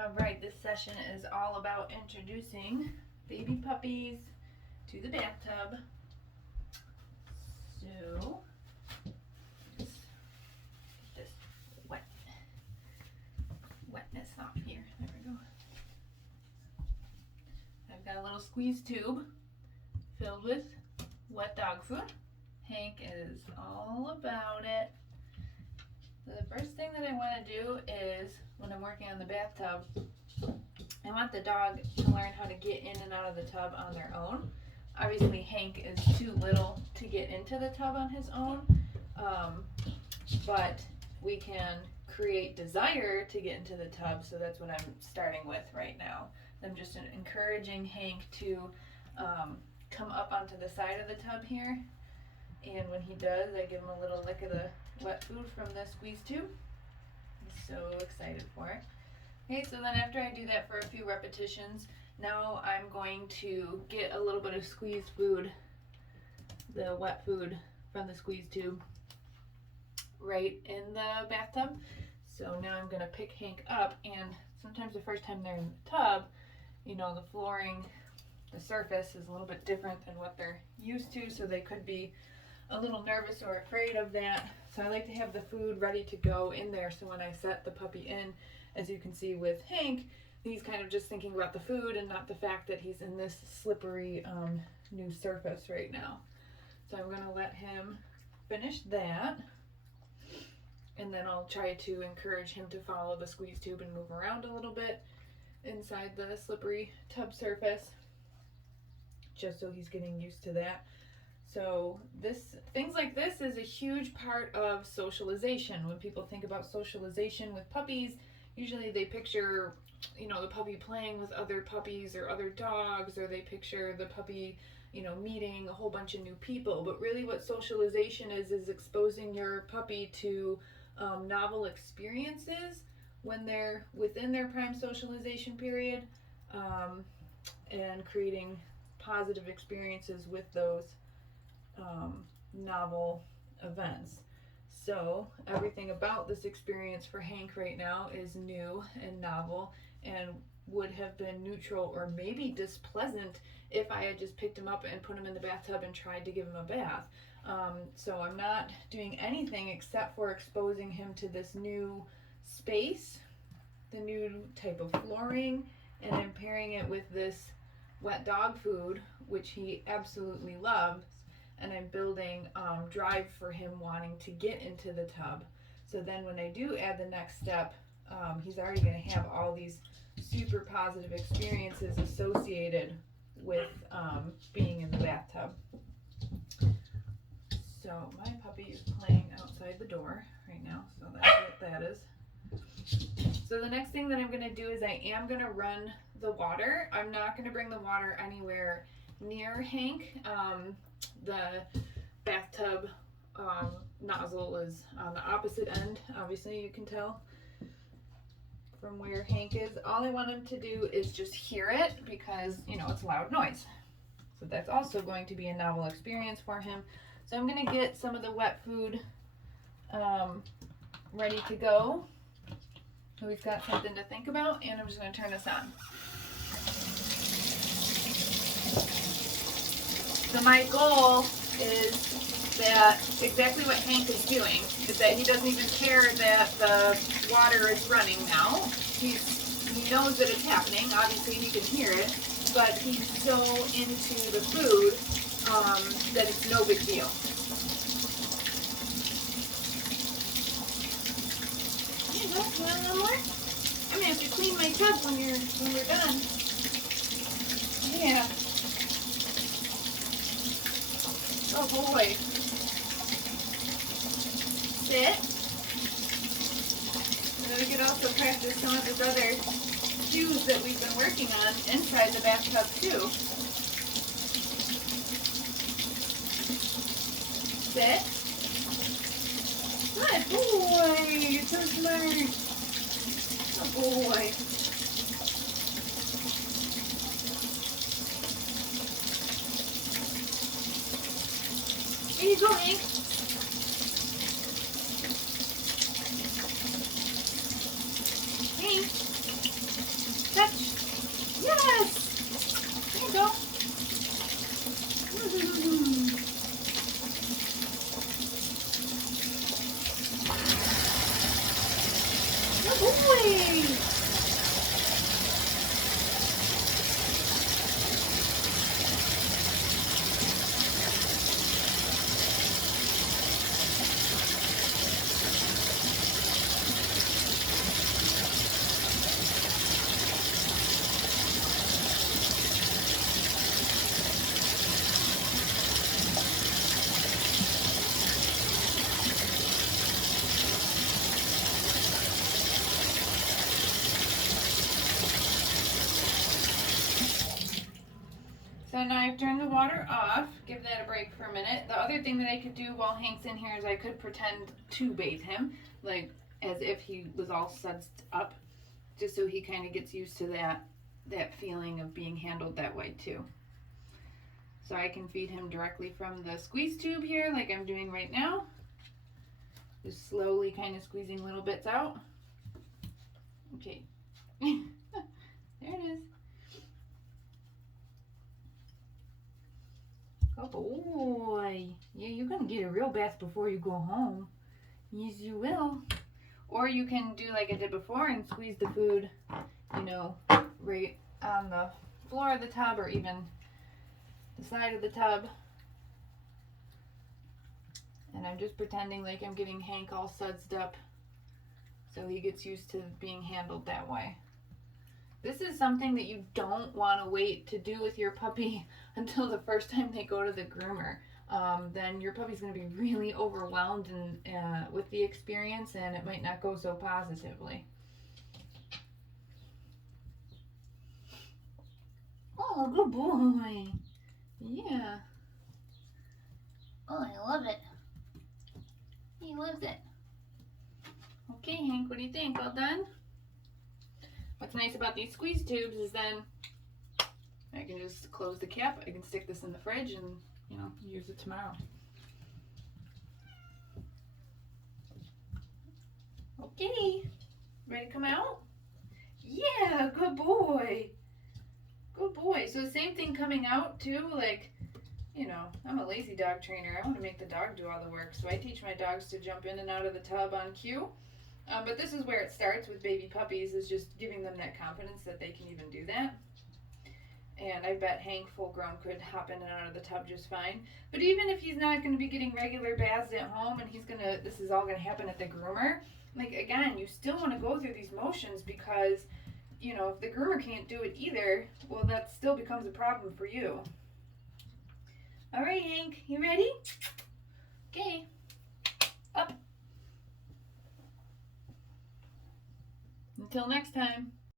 Alright, this session is all about introducing baby puppies to the bathtub. So, just get this wetness off here. There we go. I've got a little squeeze tube filled with wet dog food. Hank is all about it. The first thing that I want to do is, when I'm working on the bathtub, I want the dog to learn how to get in and out of the tub on their own. Obviously, Hank is too little to get into the tub on his own, but we can create desire to get into the tub, so that's what I'm starting with right now. I'm just encouraging Hank to come up onto the side of the tub here, and when he does, I give him a little lick of the wet food from the squeeze tube. He's so excited for it. Okay, so then after I do that for a few repetitions, now I'm going to get a little bit of squeeze food, the wet food from the squeeze tube, right in the bathtub. So now I'm going to pick Hank up, and sometimes the first time they're in the tub, you know, the flooring, the surface is a little bit different than what they're used to, so they could be a little nervous or afraid of that. So I like to have the food ready to go in there, so when I set the puppy in, as you can see with Hank, he's kind of just thinking about the food and not the fact that he's in this slippery new surface right now. So I'm going to let him finish that, and then I'll try to encourage him to follow the squeeze tube and move around a little bit inside the slippery tub surface, just so he's getting used to that. So things like this is a huge part of socialization. When people think about socialization with puppies, usually they picture, you know, the puppy playing with other puppies or other dogs, or they picture the puppy, you know, meeting a whole bunch of new people. But really what socialization is exposing your puppy to novel experiences when they're within their prime socialization period, and creating positive experiences with those novel events. So everything about this experience for Hank right now is new and novel, and would have been neutral or maybe displeasant if I had just picked him up and put him in the bathtub and tried to give him a bath. So I'm not doing anything except for exposing him to this new space, the new type of flooring, and then pairing it with this wet dog food, which he absolutely loves. And I'm building drive for him wanting to get into the tub. So then when I do add the next step, he's already going to have all these super positive experiences associated with being in the bathtub. So my puppy is playing outside the door right now, so that's what that is. So the next thing that I'm going to do is I am going to run the water. I'm not going to bring the water anywhere near Hank. The bathtub nozzle is on the opposite end, obviously you can tell from where Hank is. All I want him to do is just hear it, because, you know, it's loud noise. So that's also going to be a novel experience for him. So I'm going to get some of the wet food ready to go, so he's got something to think about, and I'm just going to turn this on. So my goal is that exactly what Hank is doing, is that he doesn't even care that the water is running now. He knows that it's happening. Obviously he can hear it, but he's so into the food that it's no big deal. Hey, look, you want a little more? I'm gonna have to clean my tub when we're done. Yeah. Oh boy. Sit. And then we could also practice some of his other cues that we've been working on inside the bathtub too. Sit. Good boy. You're so smart. Oh boy. Here you go, Hank. Hank. So now I've turned the water off. Give that a break for a minute. The other thing that I could do while Hank's in here is I could pretend to bathe him, like as if he was all sudsed up, just so he kind of gets used to that feeling of being handled that way too. So I can feed him directly from the squeeze tube here, like I'm doing right now. Just slowly kind of squeezing little bits out. Okay. There it is. Oh boy. Yeah, you're gonna get a real bath before you go home. Yes, you will. Or you can do like I did before and squeeze the food, you know, right on the floor of the tub or even the side of the tub. And I'm just pretending like I'm getting Hank all sudsed up so he gets used to being handled that way. This is something that you don't want to wait to do with your puppy until the first time they go to the groomer. Then your puppy's going to be really overwhelmed with the experience, and it might not go so positively. Oh, good boy. Yeah. Oh, I love it. He loves it. Okay, Hank, what do you think? All done? What's nice about these squeeze tubes is then I can just close the cap. I can stick this in the fridge and, you know, use it tomorrow. Okay, ready to come out? Yeah, good boy. Good boy. So the same thing coming out too, like, you know, I'm a lazy dog trainer. I want to make the dog do all the work. So I teach my dogs to jump in and out of the tub on cue. But this is where it starts with baby puppies, is just giving them that confidence that they can even do that. And I bet Hank, full grown, could hop in and out of the tub just fine. But even if he's not going to be getting regular baths at home and this is all going to happen at the groomer, like, again, you still want to go through these motions because, you know, if the groomer can't do it either, well, that still becomes a problem for you. All right, Hank, you ready? Okay, up. Until next time.